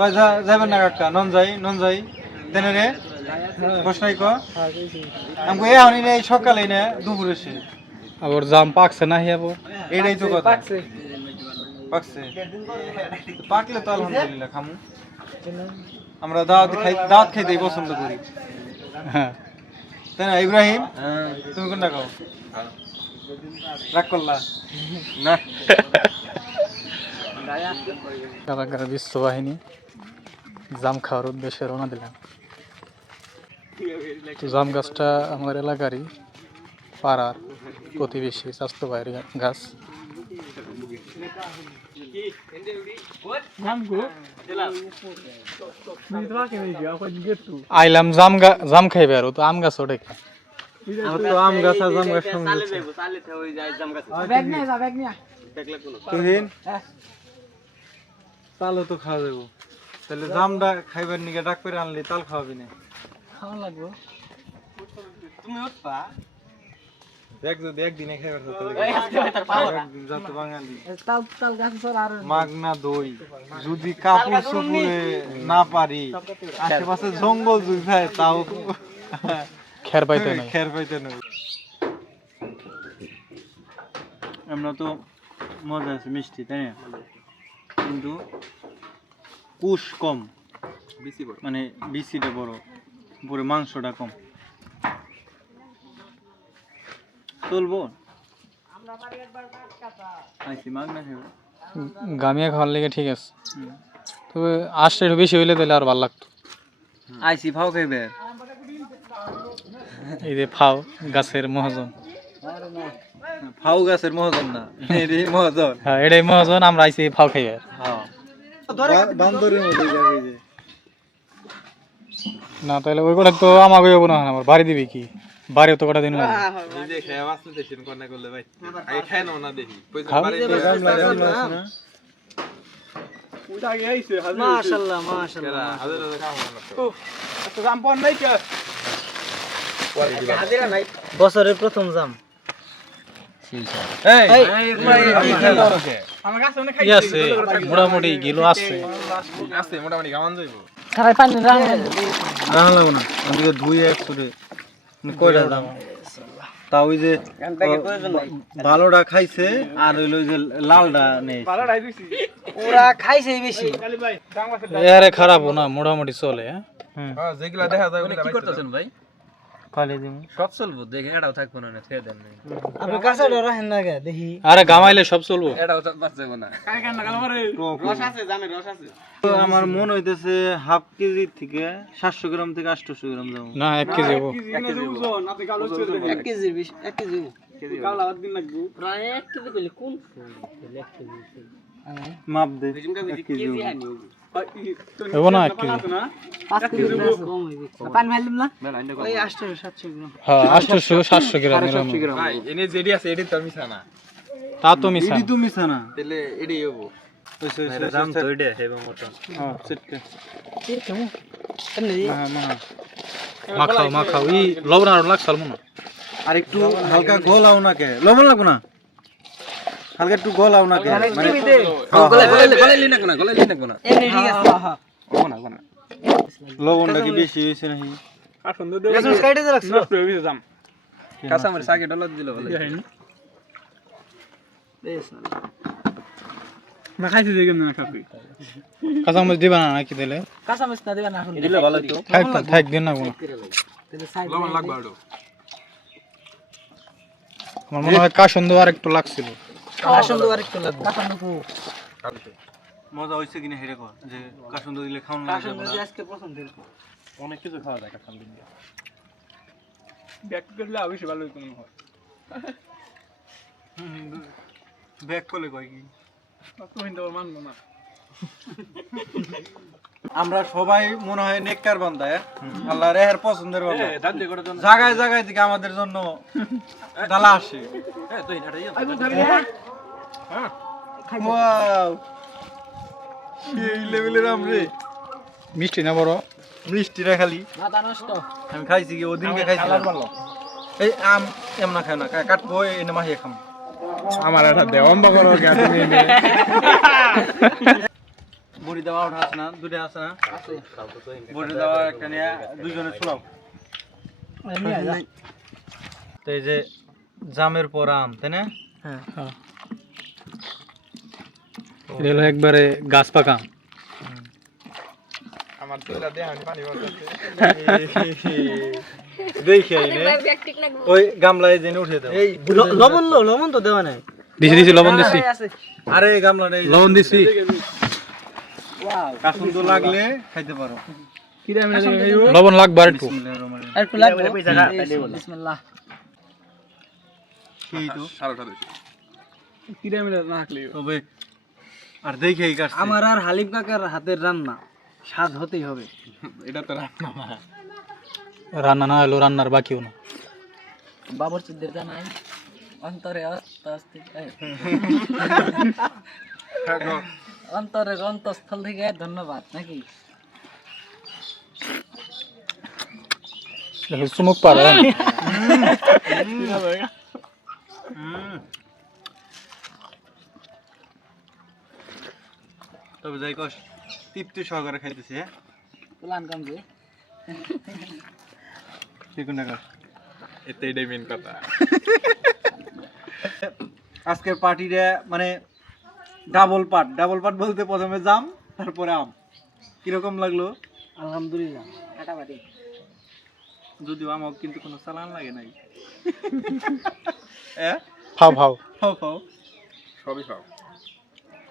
কয় যাবেন না কাকা নন যাই তেনে রে বসনাই ক আমগো এ হনি নেই সকালে না দুপুরে সে আবার জাম পাকছে না হিয়াবো এটাই তো কথা পাকছে পাকলে তো আলহামদুলিল্লাহ খামু আমরা দাওয়াত খাইতেই পছন্দ করি হ্যাঁ তাই না ইব্রাহিম তুমি কোনটা খাও রাগ করলা না কারাগার বিশ্ববাহিনী জাম খাওয়ার উদ্দেশ্যে রওনা দিলাম। তো জাম গাছটা আমাদের এলাকারই পাড়ার প্রতিবেশী স্বাস্থ্য ভাইয়ের গাছ। আইলাম জাম খাইবে আর তো আম গাছ ওঠে তো আম গাছ আর জাম গাছ তুহিন তালও তো খাওয়া যাবো তাহলে জামটা খাইবার নিকে ডাক করে আনলি তাল খাওয়াবি না খাওয়া লাগবো। তুমি উঠবা দেখ যদি একদিনে খাইবার যত বাঙালি মাগনা দই যদি কাপড় চুপুরে না পারি আশেপাশে জঙ্গল জুই খায় তাও খের পাইতে নাই আমরা তো মজা আছে মিষ্টি তাই না কিন্তু কুশ কম মানে বিসিটা বড় পুরো মাংসটা কম চলবো গামিয়া খাওয়ার লেগে ঠিক আছে, তবে আসটা একটু বেশি হইলে তাহলে আর ভালো লাগতো। আইসি ফাও খাইবে এই যে ফাও গাছের মহাজন, ফাও গাছের মহাজন না এটাই মহাজন। হ্যাঁ এটাই মহাজন, আমরা আইসি ফাও খাইবে। বান্দরের মতো না তাহলে ওই কটা তো আমাকে হবো না, আমার বাড়ি দিবি কি বাড়িও তো কটা দিন হবে। বছরের প্রথম জাম মোটামুটি গিলো আছে ধুয়ে একসুরে কয়টা দাম তা ওই যে ভালোটা খাইছে আর হইলো যে লালটা নেই ওরা খাইছে বেশি আরে খারাপও না, মোটামুটি চলে। হ্যাঁ যেগুলা দেখা যায় কি করতেছেন ভাই? খালি দিন সব চলবো, দেখে এটাও থাকবো না, ছেড়ে দেন নাই। আপনি কাঁচাটা রাখেন না গে দেখি। আরে গামাইলে সব চলবো। এটাও বাঁচবে না। আমার মনে হইতেছে হাফ কেজি থেকে 700 গ্রাম থেকে 800 গ্রাম যাবো না 1 কেজি হবো। 1 কেজি 1 কেজি প্রায় 1 কেজি কইলে কোন 1 কেজি মাপ দে 1 কেজি হবো না 1 কেজি 5 কেজি কম হইবে। পানি মারলাম না ওই 800 700 গ্রাম। হ্যাঁ 800 700 গ্রাম এরকম। ভাই এনে যেডি আছে এডি তো মিছা না। তা তো মিছা এডি তো মিছা না, তাহলে এডি হবো। দাম তো এডি হেবা মটন। হ্যাঁ সেটকে ঠিক কেমন এমনি মাখাও ই লবণ আর লাগছাল মনে। আর একটু হালকা গলাও না কে লবণ লাগবে না, হালকা একটু গলাও না কে মানে গলাই লিনা কোনা এমনি ঠিক আছে। হ্যাঁ কোনা কোনা লবণটা কি বেশি হইছে নাকি? গাছ কাটে দে রাখছো কাঁচা মরিচ আগে ডলার দিল বলে। বেশ না খাইতে দেখেন না খাবি। কাঁচা মরিচ দিবা না নাকি দিলে? কাঁচা মরিচ না দিবেন এখন দিলে ভালো তো থাক দিন না কোনো। তাহলে সাইড লবণ লাগবে আরো। আমার মনে হয় কাসন্দ আর একটু লাগছিল। কাসন্দ আরেকটু লাগবে। কাসন্দ কো মজা হইছে কিনা হেরে কর যে কাসুন্দ দিলে খাওন লাগে কাসন্দ আজকে পছন্দ দিল। অনেক কিছু খাওয়া যায় কাঁঠাল দিয়ে ব্যাক করলে অবশ্যই ভালো হতো মনে হয়। ব্যাক করলে কয় কি তুমি তো মানবো না। আমরা সবাই মনে হয় নেককার বান্দা, আল্লাহ রেহের পছন্দের বান্দা। জায়গায় জায়গায় থেকে আমাদের জন্য ডালা আসে। ওয়াও এই লেভেলের আমরে মিষ্টি না বড় মিষ্টিটা খালি মাথা নষ্ট। আমি খাইছি কি ওদিনকে খাইছিলাম। এই আম এমনা খায় না কাটবো এনে মাহিয়ে খাম। আমার এটা দেওয়াম্বা করো বড়ি দেওয়া ওঠা আছে না, দুটো আছে না, বড়ি দেওয়া একটা নিয়ে দুজনে ছুলাও। তো এই যে জামের পর আম, তাই না? হ্যাঁ এটা হলো একবারে গাছ পাকা আম। আমার তোলা দে আমি পানি বলতেছি দেখি ওই গামলায় জেনে উঠে দাও। লবণ তো দেওয়া নাই। দিছি লবণ দিছি, আরে এই গামলাটা এই যে লবণ দিছি। কাসুন তো লাগলে খাইতে পারো। লবণ লাগবে আর একটু। বিসমিল্লাহির রহমানির রহিম। একটু লাগবে বিসমিল্লাহ। সেই তো সারাটা দিছি তবে আর দেখে এই কাটছে। আমার আর হালিম কাকার হাতের রান্না স্বাদ হতেই হবে। এটা তো রান্না না রান্না না হলো রান্নার বাকিও না। বাবর চিদ্দের জানাই অন্তরে আস্তে আস্তে অন্তরের অন্তঃস্থল থেকে ধন্যবাদ নাকি। চুমুক পারে তবে যাই কস তৃপ্তি সহকারে খাইতেছি। হ্যাঁ প্লান কম যে ঠিক না কর। এটাই মেন কথা। আজকের পার্টিটা মানে ডাবল পার্ট বলতে প্রথমে জাম তারপরে আম। কিরকম লাগলো? আলহামদুলিল্লাহ কাটাবাটি। যদিও আমাকে কিন্তু কোনো চালান লাগে নাই। হ্যাঁ ফাও ফাও। খাও খাও। সবই খাও।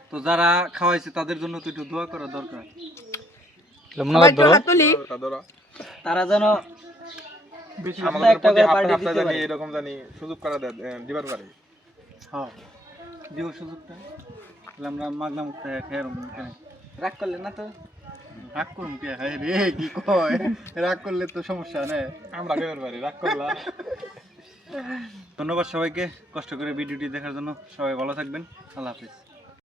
তো যারা খাওয়াইছে তাদের জন্য তো একটু দোয়া করা দরকার। মনে ধরো ধরো তারা যেন আমাদের একটা প্রতি করে party হাফটা দিতে জানি পারে। এরকম জানি সুযোগ করা দিবার পারে। হ্যাঁ দিও সুযোগটা। তাহলে আমরা মাগনা মুক্ত খেয়ে রুম কেন রাগ করলে না তো। রাগ করুন কে? হায় রে কি কয়, রাগ করলে তো সমস্যা নেই। আমরা দিবার পারি রাগ করলাম। ধন্যবাদ সবাইকে কষ্ট করে ভিডিওটি দেখার জন্য। সবাই ভালো থাকবেন। আল্লাহ হাফিজ।